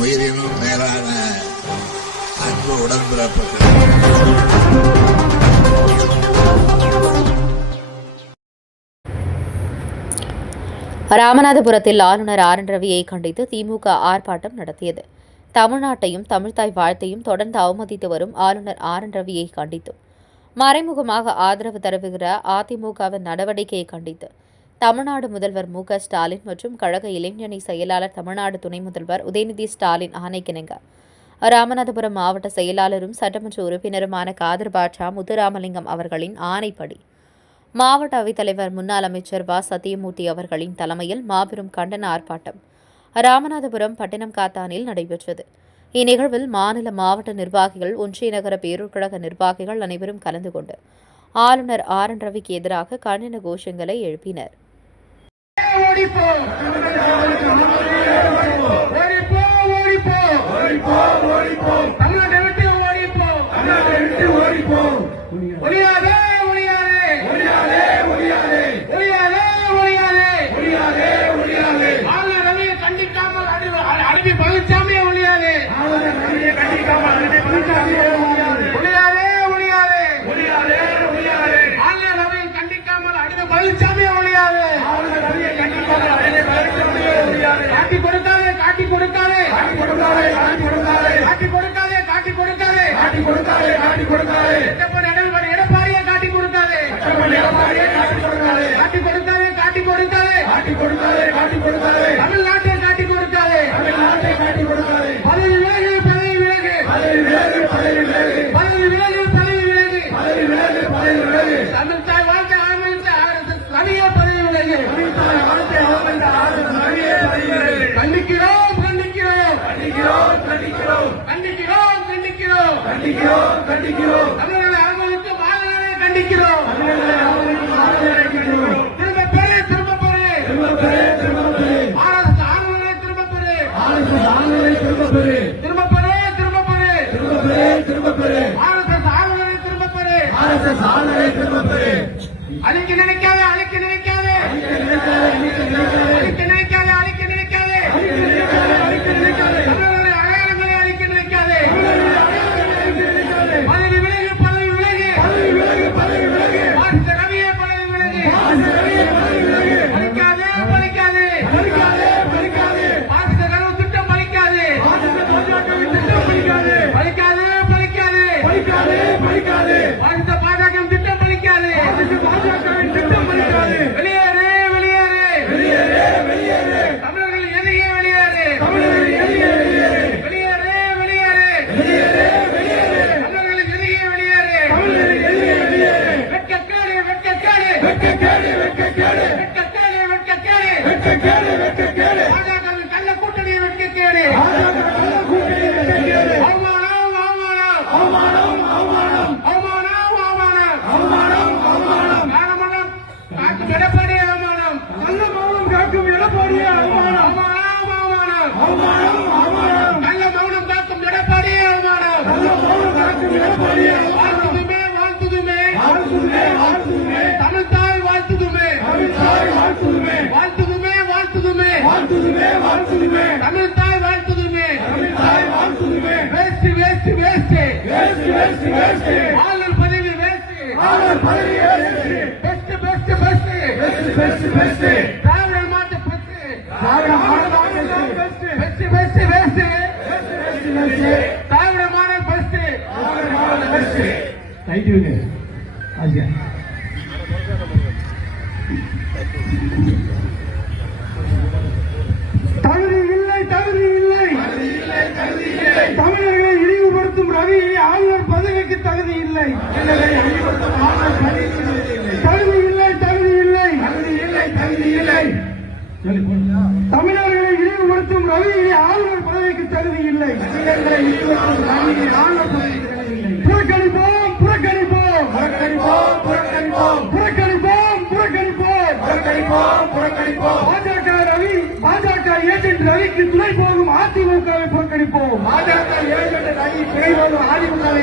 உயிரினும் மேலான அன்பு உடன்பிறப்புகள். ராமநாதபுரத்தில் ஆளுநர் ஆர். என். ரவியை கண்டித்து திமுக ஆர்ப்பாட்டம் நடத்தியது. தமிழ்நாட்டையும் தமிழ்தாய் வாழ்த்தையும் தொடர்ந்து அவமதித்து வரும் ஆளுநர் ஆர். என். ரவியை கண்டித்தும் மறைமுகமாக ஆதரவு தருவுகிற அதிமுகவின் நடவடிக்கையை கண்டித்து. தமிழ்நாடு முதல்வர் மு ஸ்டாலின் மற்றும் கழக இளைஞரணி செயலாளர் தமிழ்நாடு துணை முதல்வர் உதயநிதி ஸ்டாலின் ஆணைக்கிணங்க ராமநாதபுரம் மாவட்ட செயலாளரும் சட்டமன்ற உறுப்பினருமான காதர் பாட்சா முத்துராமலிங்கம் அவர்களின் ஆணைப்படி. மாவட்ட அவைத்தலைவர் முன்னாள் அமைச்சர் வா. சத்தியமூர்த்தி அவர்களின் தலைமையில் மாபெரும் கண்டன ஆர்ப்பாட்டம் ராமநாதபுரம் பட்டினம் காத்தானில் நடைபெற்றது. இந்நிகழ்வில் மாநில மாவட்ட நிர்வாகிகள் ஒன்றிய நகர பேரூர் கழக நிர்வாகிகள் அனைவரும் கலந்து கொண்டு ஆளுநர் ஆர். என். ரவிக்கு எதிராக கண்டன கோஷங்களை எழுப்பினர். ஓடிப்போ கொடுக்காதே காட்டி கொடுக்காதே. தமிழ்நாட்டை காட்டி கொடுக்காதே. பதவி விலகு பதவி விலகு. பதவி விலகு பதவி விலகு. தமிழ் தாய் வாழ்க்கை ஆரம்பித்த ரவிய பதவி விலகு. கண்டிக்கிறோம் கண்டிக்கிறோம். கண்டிக்கிறோம் கண்டிக்கிறோம். தமிழர்களை அவமதித்து மாணவர்களை கண்டிக்கிறோம். திரும்ப பெறு திரும்ப பெறு திரும்ப பெறு ஆர்எஸ்எஸ் ஆளுநரை திரும்ப பெறு அழிக்க நினைக்காதே அழிக்க நினைக்காதே. அழிக்க நினைக்காதே அழிக்க நினைக்காதே தமிழர்களை அடையாளங்களை அழிக்க நினைக்காதே பதவி விலகு பதவி விலகு மாற்ற ரவியே பதவி விலகு பலிக்காதே பலிக்காதே மாற்ற கனவு திட்டம் பலிக்காதே பலிக்காதே பலிக்காதே மாற்ற பாஜக திட்டம் பலிக்காதே வெளியேறு வெளியேறு தமிழர்கள் எதிரியே வெளியேறு வெளியேறு வெளியேறு தமிழர்கள் எதிரியே வெளியேறு வெட்கக்கேடு வெட்கக்கேடு வெட்கக்கேடு வெட்கக்கேடு பாஜகவின் கள்ள வாழ்த்துதுமே தமிழ்தாய் வாழ்த்துதுமே வேஸ்ட் வேஸ்ட் வேஸ்ட் ஆளுநர் பதவி வேஸ்ட் பெஸ்ட் பெஸ்ட் திராவிட மாட்டு best best best Dravida model best தகுதி இல்லை தகுதி இல்லை தமிழர்களை இழிவுபடுத்தும் ரவி ஆளுநர் பதவிக்கு தகுதி இல்லை தகுதி இல்லை தகுதி இல்லை தமிழர்களை இழிவுபடுத்தும் ரவி ஆளுநர் பதவிக்கு தகுதி இல்லை புறக்கணிப்போம் புறக்கணிப்போம். புறக்கணிப்போம் புறக்கணிப்போம். பாஜக ரவி பாஜக ரவிக்கு துணை போகும் அதிமுகவை புறக்கணிப்போம். பாஜக ஏஜென்ட் ரவி துணை போகும் அதிமுகவை